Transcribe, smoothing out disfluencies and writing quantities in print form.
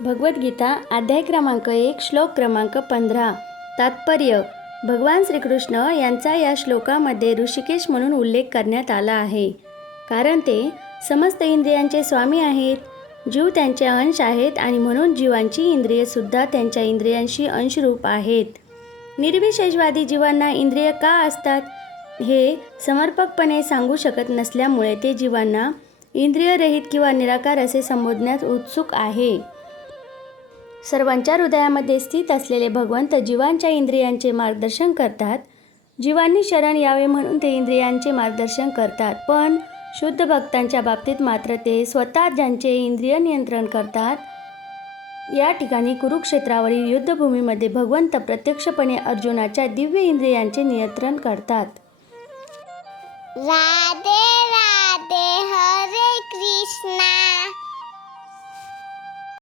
भगवद्गीता अध्याय क्रमांक 1 श्लोक क्रमांक 15. तात्पर्य. भगवान श्रीकृष्ण यांचा या श्लोकामध्ये ऋषिकेश म्हणून उल्लेख करण्यात आला आहे, कारण ते समस्त इंद्रियांचे स्वामी आहेत. जीव त्यांचे अंश आहेत आणि म्हणून जीवांची इंद्रियेसुद्धा त्यांच्या इंद्रियांशी अंशरूप आहेत. निर्विशेषवादी जीवांना इंद्रिय का असतात हे समर्पकपणे सांगू शकत नसल्यामुळे ते जीवांना इंद्रियरहित किंवा निराकार असे संबोधण्यास उत्सुक आहे. सर्वांच्या हृदयामध्ये स्थित असलेले भगवंत जीवांच्या इंद्रियांचे मार्गदर्शन करतात. जीवांनी शरण यावे म्हणून ते इंद्रियांचे मार्गदर्शन करतात, पण शुद्ध भक्तांच्या बाबतीत मात्र ते स्वतः ज्यांचे इंद्रिय नियंत्रण करतात. या ठिकाणी कुरुक्षेत्रावरील युद्धभूमीमध्ये भगवंत प्रत्यक्षपणे अर्जुनाच्या दिव्य इंद्रियांचे नियंत्रण करतात. राधे राधे. हरे कृष्णा.